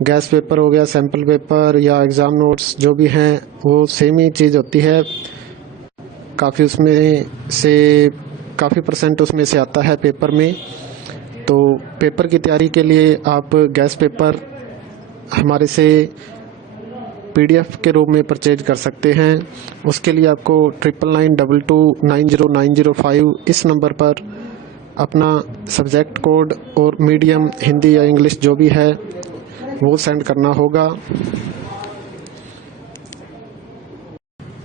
Gas paper हो गया, sample paper या एग्ज़ाम नोट्स जो भी हैं वो सेम ही चीज़ होती है। काफ़ी उसमें से काफ़ी परसेंट उसमें से आता है पेपर में। तो पेपर की तैयारी के लिए आप गैस पेपर हमारे से PDF के रूप में परचेज कर सकते हैं। उसके लिए आपको 9992290905 इस नंबर पर अपना सब्जेक्ट कोड और मीडियम हिंदी या इंग्लिश जो भी है वो सेंड करना होगा।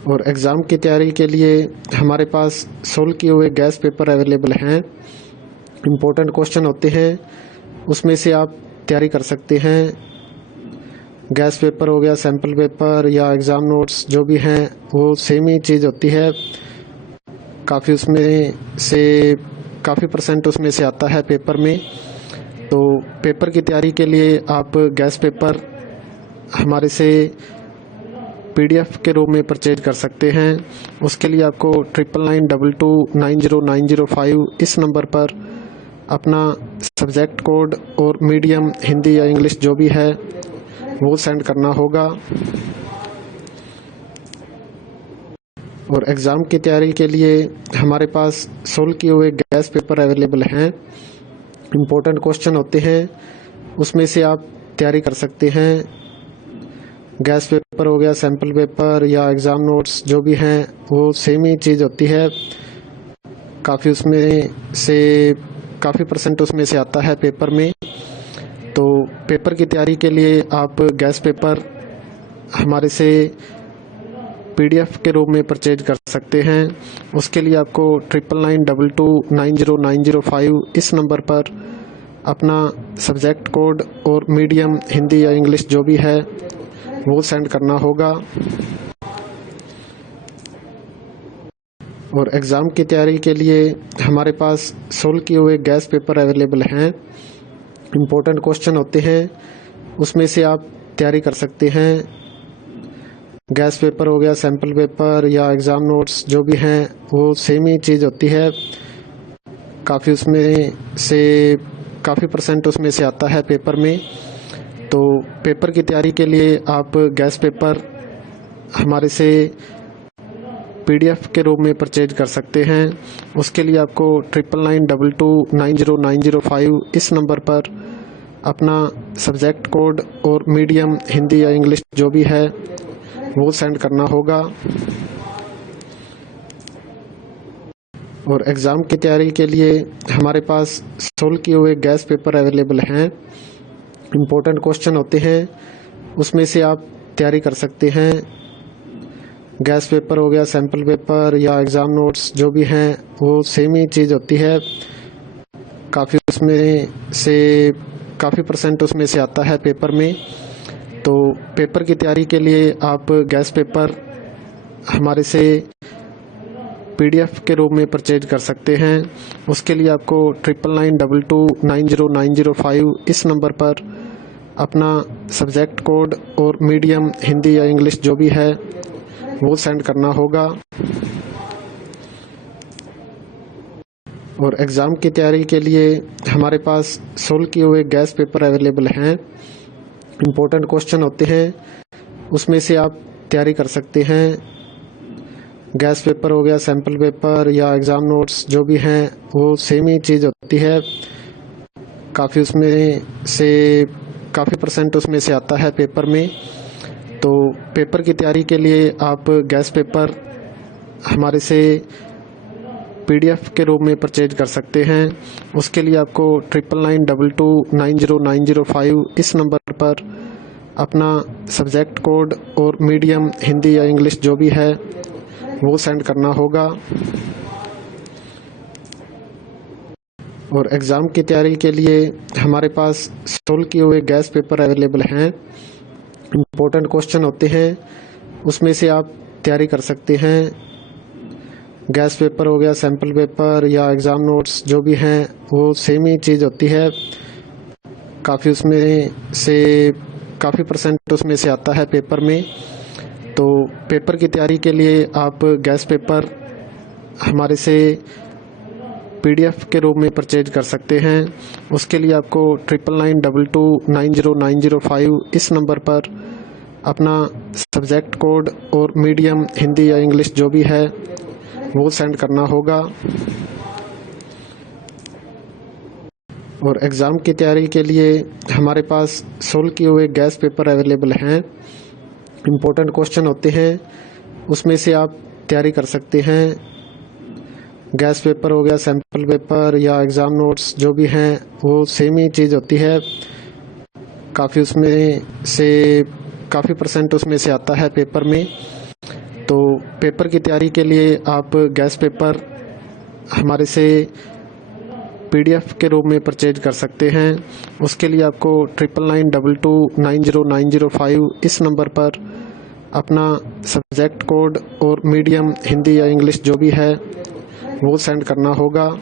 और एग्ज़ाम की तैयारी के लिए हमारे पास सोल्व किए हुए गैस पेपर अवेलेबल हैं। इम्पोर्टेंट क्वेश्चन होते हैं, उसमें से आप तैयारी कर सकते हैं। गैस पेपर हो गया, सैम्पल पेपर या एग्ज़ाम नोट्स जो भी हैं वो सेम ही चीज़ होती है। काफ़ी उसमें से काफ़ी परसेंट उसमें से आता है पेपर में। तो पेपर की तैयारी के लिए आप गैस पेपर हमारे से PDF के रूप में परचेज कर सकते हैं। उसके लिए आपको 9992290905 इस नंबर पर अपना सब्जेक्ट कोड और मीडियम हिंदी या इंग्लिश जो भी है वो सेंड करना होगा। और एग्ज़ाम की तैयारी के लिए हमारे पास सोल्व किए हुए गैस पेपर अवेलेबल हैं। इम्पोर्टेंट क्वेश्चन होते हैं, उसमें से आप तैयारी कर सकते हैं। गैस पेपर हो गया, सैम्पल पेपर या एग्ज़ाम नोट्स जो भी हैं वो सेम ही चीज़ होती है। काफ़ी उसमें से काफ़ी परसेंट उसमें से आता है पेपर में। तो पेपर की तैयारी के लिए आप गैस पेपर हमारे से PDF के रूप में परचेज कर सकते हैं। उसके लिए आपको 9992290905 इस नंबर पर अपना सब्जेक्ट कोड और मीडियम हिंदी या इंग्लिश जो भी है वो सेंड करना होगा। और एग्ज़ाम की तैयारी के लिए हमारे पास सोल्व किए हुए गैस पेपर अवेलेबल हैं। इम्पोर्टेंट क्वेश्चन होते हैं, उसमें से आप तैयारी कर सकते हैं। गैस पेपर हो गया, सैम्पल पेपर या एग्ज़ाम नोट्स जो भी हैं वो सेम ही चीज़ होती है। काफ़ी उसमें से काफ़ी परसेंट उसमें से आता है पेपर में। तो पेपर की तैयारी के लिए आप गैस पेपर हमारे से PDF के रूप में परचेज कर सकते हैं। उसके लिए आपको 9992290905 इस नंबर पर अपना सब्जेक्ट कोड और मीडियम हिंदी या इंग्लिश जो भी है वो सेंड करना होगा। और एग्ज़ाम की तैयारी के लिए हमारे पास सोल्व किए हुए गैस पेपर अवेलेबल हैं। इम्पोर्टेंट क्वेश्चन होते हैं, उसमें से आप तैयारी कर सकते हैं। गैस पेपर हो गया, सैम्पल पेपर या एग्ज़ाम नोट्स जो भी हैं वो सेम ही चीज़ होती है। काफ़ी उसमें से काफ़ी परसेंट उसमें से आता है पेपर में। तो पेपर की तैयारी के लिए आप गैस पेपर हमारे से PDF के रूप में परचेज कर सकते हैं। उसके लिए आपको 9992290905 इस नंबर पर अपना सब्जेक्ट कोड और मीडियम हिंदी या इंग्लिश जो भी है वो सेंड करना होगा। और एग्ज़ाम की तैयारी के लिए हमारे पास सोल्व किए हुए गैस पेपर अवेलेबल हैं। इम्पोर्टेंट क्वेश्चन होते हैं, उसमें से आप तैयारी कर सकते हैं। गैस पेपर हो गया, सैम्पल पेपर या एग्ज़ाम नोट्स जो भी हैं वो सेम ही चीज़ होती है। काफ़ी उसमें से काफ़ी परसेंट उसमें से आता है पेपर में। तो पेपर की तैयारी के लिए आप गैस पेपर हमारे से PDF के रूप में परचेज कर सकते हैं। उसके लिए आपको 9992290905 इस नंबर पर अपना सब्जेक्ट कोड और मीडियम हिंदी या इंग्लिश जो भी है वो सेंड करना होगा। और एग्ज़ाम की तैयारी के लिए हमारे पास सोल्व किए हुए गैस पेपर अवेलेबल हैं। इम्पोर्टेंट क्वेश्चन होते हैं, उसमें से आप तैयारी कर सकते हैं। गैस पेपर हो गया, सैम्पल पेपर या एग्ज़ाम नोट्स जो भी हैं वो सेम ही चीज़ होती है। काफ़ी उसमें से काफ़ी परसेंट उसमें से आता है पेपर में। तो पेपर की तैयारी के लिए आप गैस पेपर हमारे से PDF के रूप में परचेज कर सकते हैं। उसके लिए आपको 9992290905 इस नंबर पर अपना सब्जेक्ट कोड और मीडियम हिंदी या इंग्लिश जो भी है वो सेंड करना होगा। और एग्ज़ाम की तैयारी के लिए हमारे पास सोल्व किए हुए गैस पेपर अवेलेबल हैं। इम्पोर्टेंट क्वेश्चन होते हैं, उसमें से आप तैयारी कर सकते हैं। गैस पेपर हो गया, सैम्पल पेपर या एग्ज़ाम नोट्स जो भी हैं वो सेम ही चीज़ होती है। काफ़ी परसेंट उसमें से आता है पेपर में। तो पेपर की तैयारी के लिए आप गैस पेपर हमारे से PDF के रूप में परचेज कर सकते हैं। उसके लिए आपको 9992290905 इस नंबर पर अपना सब्जेक्ट कोड और मीडियम हिंदी या इंग्लिश जो भी है वो सेंड करना होगा।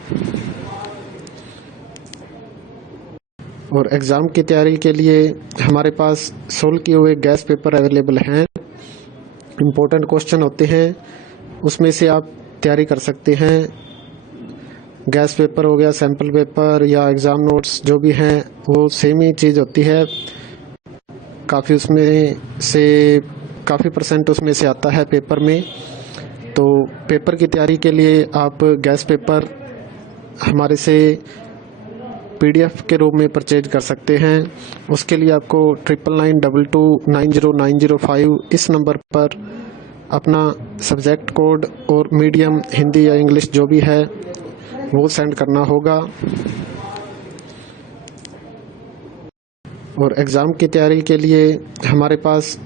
और एग्ज़ाम की तैयारी के लिए हमारे पास सोल्व किए हुए गैस पेपर अवेलेबल हैं। इम्पोर्टेंट क्वेश्चन होते हैं, उसमें से आप तैयारी कर सकते हैं। गैस पेपर हो गया, सैम्पल पेपर या एग्ज़ाम नोट्स जो भी हैं वो सेम ही चीज़ होती है। काफ़ी परसेंट उसमें से आता है पेपर में। तो पेपर की तैयारी के लिए आप गैस पेपर हमारे से PDF के रूप में परचेज कर सकते हैं। उसके लिए आपको 9992290905 इस नंबर पर अपना सब्जेक्ट कोड और मीडियम हिंदी या इंग्लिश जो भी है वो सेंड करना होगा। और एग्ज़ाम की तैयारी के लिए हमारे पास